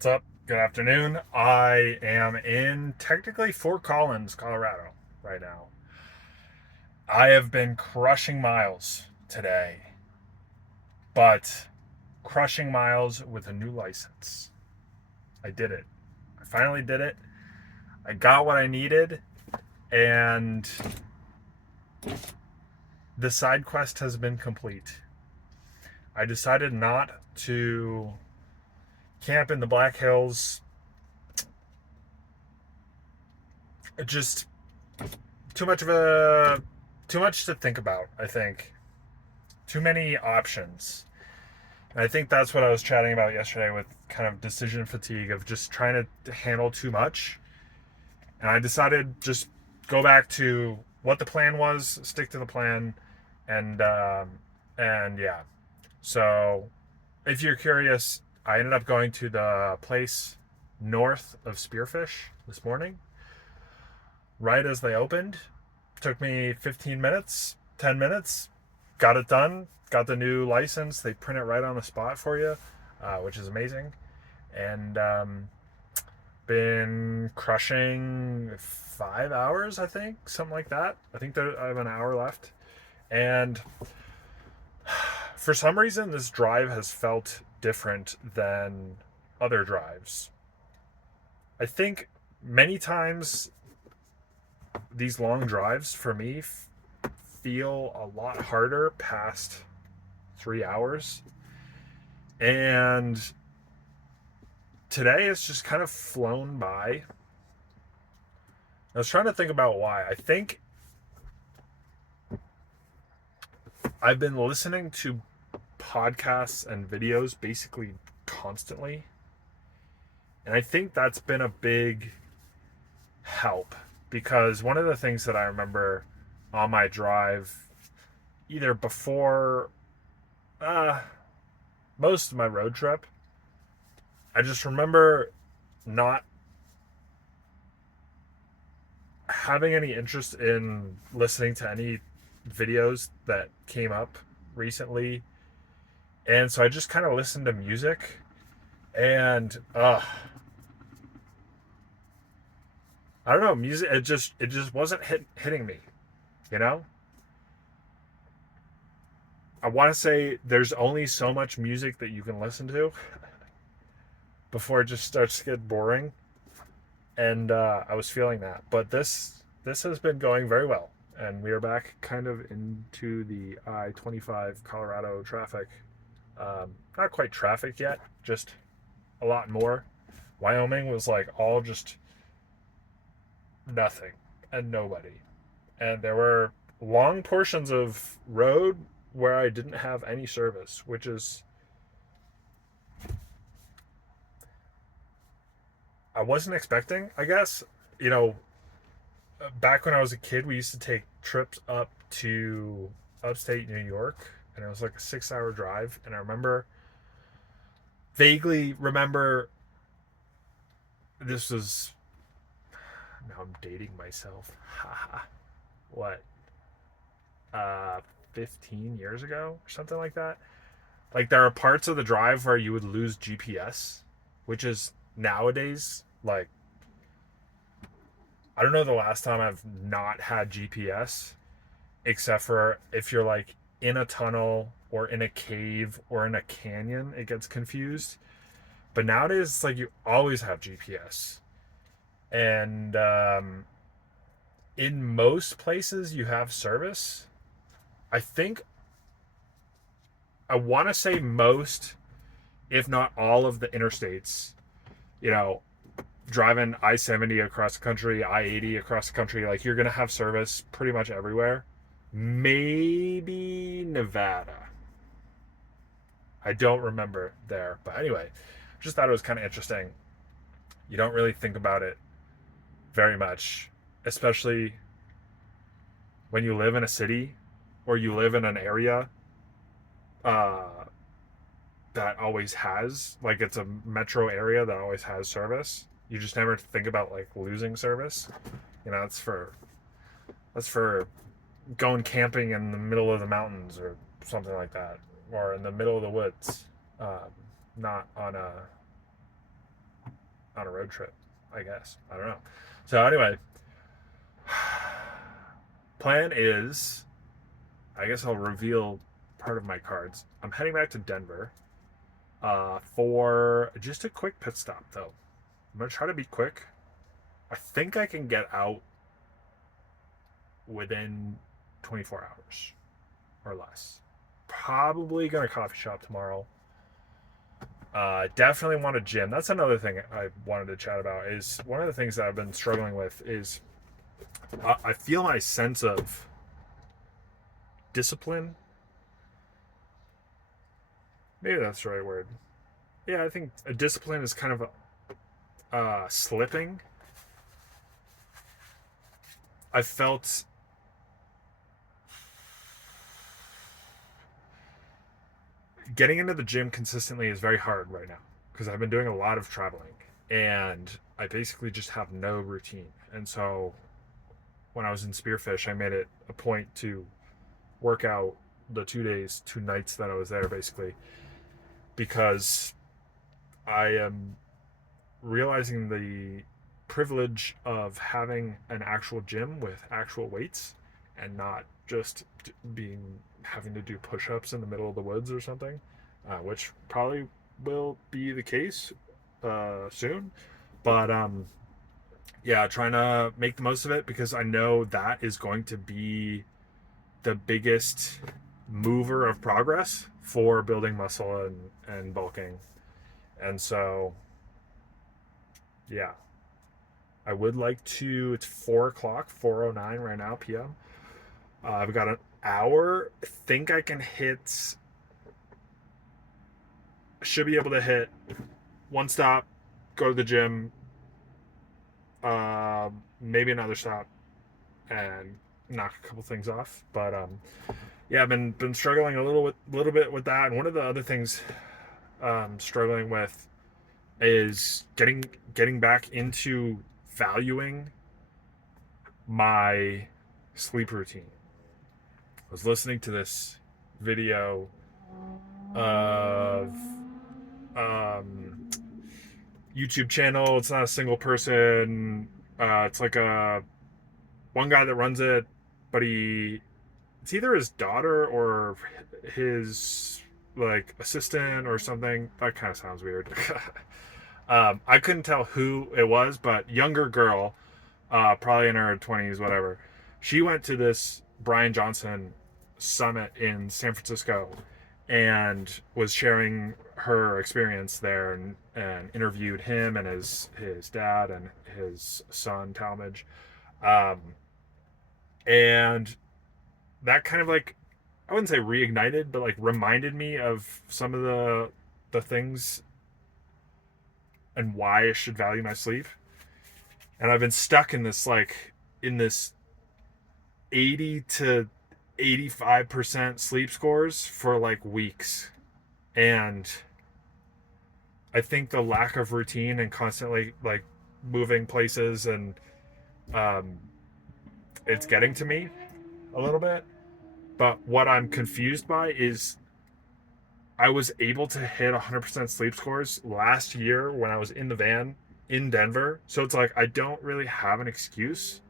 What's up? Good afternoon. I am in technically Fort Collins, Colorado right now. I have been crushing miles today, but crushing miles with a new license. I did it. I finally did it. I got what I needed, and the side quest has been complete. I decided not to camp in the Black Hills. Just too much of a too much to think about, I think. Too many options. And I think that's what I was chatting about yesterday with kind of decision fatigue of just trying to handle too much. And I decided just go back to what the plan was, stick to the plan, and and yeah. So if you're curious, I ended up going to the place north of Spearfish this morning, right as they opened. Took me 15 minutes, 10 minutes, got it done, got the new license. They print it right on the spot for you, which is amazing. And been crushing 5 hours, I think, something like that. I think that I have an hour left. And for some reason, this drive has felt different than other drives. I think many times these long drives for me feel a lot harder past 3 hours. And today it's just kind of flown by. I was trying to think about why. I think I've been listening to podcasts and videos basically constantly. And I think that's been a big help because one of the things that I remember on my drive, either before most of my road trip, I just remember not having any interest in listening to any videos that came up recently. And so I just kind of listened to music and I don't know, music it just wasn't hitting me, you know? I want to say there's only so much music that you can listen to before it just starts to get boring. And I was feeling that. But this has been going very well, and we are back kind of into the I-25 Colorado traffic. Not quite traffic yet, just a lot more. Wyoming was like all just nothing and nobody, and there were long portions of road where I didn't have any service, which is I wasn't expecting, I guess. You know, back when I was a kid, we used to take trips up to upstate New York, and it was like a 6 hour drive. And I vaguely remember this was, now I'm dating myself. Haha. What? 15 years ago or something like that. Like there are parts of the drive where you would lose GPS, which is nowadays like I don't know the last time I've not had GPS, except for if you're like in a tunnel or in a cave or in a canyon, it gets confused. But nowadays, it's like you always have GPS. And in most places, you have service. I think, I want to say most, if not all of the interstates, you know, driving I-70 across the country, I-80 across the country, like you're gonna have service pretty much everywhere. Maybe Nevada. I don't remember there, but anyway, just thought it was kind of interesting. You don't really think about it very much, especially when you live in a city or you live in an area uh, that always has, like it's a metro area that always has service. You just never think about like losing service. You know, that's for going camping in the middle of the mountains or something like that, or in the middle of the woods. Not on a on a road trip, I guess. I don't know. So anyway, plan is, I guess I'll reveal part of my cards. I'm heading back to Denver for just a quick pit stop, though. I'm going to try to be quick. I think I can get out within 24 hours or less. Probably going to coffee shop tomorrow. Definitely want a gym. That's another thing I wanted to chat about. Is one of the things that I've been struggling with is I feel my sense of discipline. Maybe that's the right word. Yeah, I think a discipline is kind of slipping. I felt getting into the gym consistently is very hard right now because I've been doing a lot of traveling and I basically just have no routine. And so when I was in Spearfish, I made it a point to work out the 2 days, 2 nights that I was there, basically, because I am realizing the privilege of having an actual gym with actual weights and not just being having to do push-ups in the middle of the woods or something, which probably will be the case soon. But yeah, trying to make the most of it because I know that is going to be the biggest mover of progress for building muscle and bulking. And so, yeah, I would like to. It's 4 o'clock, 4:09 right now p.m. I've got an hour. I think I can hit. Should be able to hit one stop, go to the gym, maybe another stop, and knock a couple things off. But yeah, I've been struggling a little bit with that. And one of the other things struggling with is getting back into valuing my sleep routine. I was listening to this video of YouTube channel. It's not a single person. It's like a one guy that runs it, but it's either his daughter or his like assistant or something. That kind of sounds weird. I couldn't tell who it was, but younger girl, probably in her 20s, whatever. She went to this Brian Johnson summit in San Francisco and was sharing her experience there and interviewed him and his dad and his son Talmadge. Um, and that kind of like, I wouldn't say reignited, but like reminded me of some of the things and why I should value my sleep. And I've been stuck in this 80 to 85% sleep scores for like weeks. And I think the lack of routine and constantly like moving places and it's getting to me a little bit. But what I'm confused by is I was able to hit 100% sleep scores last year when I was in the van in Denver. So it's like I don't really have an excuse.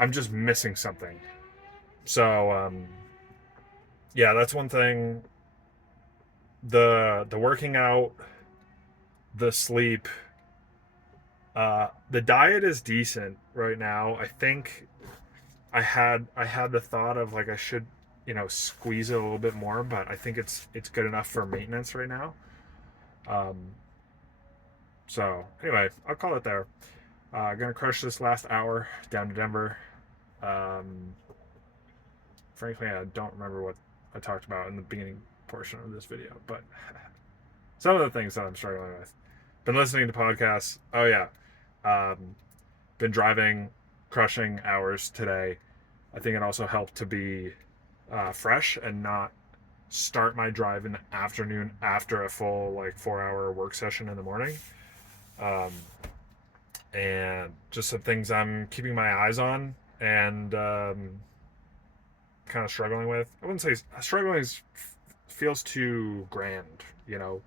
I'm just missing something. So yeah, that's one thing. The working out, the sleep, the diet is decent right now. I think I had the thought of like I should, squeeze it a little bit more, but I think it's good enough for maintenance right now. Um, so anyway, I'll call it there. Gonna crush this last hour down to Denver. Um, Frankly, I don't remember what I talked about in the beginning portion of this video, but some of the things that I'm struggling with. Been listening to podcasts. Oh yeah, been driving, crushing hours today. I think it also helped to be fresh and not start my drive in the afternoon after a full like 4 hour work session in the morning. And just some things I'm keeping my eyes on and kind of struggling with. I wouldn't say struggling feels too grand, you know.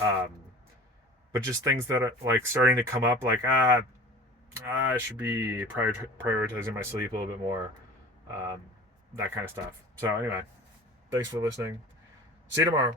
Um, but just things that are like starting to come up, like I should be prioritizing my sleep a little bit more, um, that kind of stuff. So anyway, thanks for listening. See you tomorrow.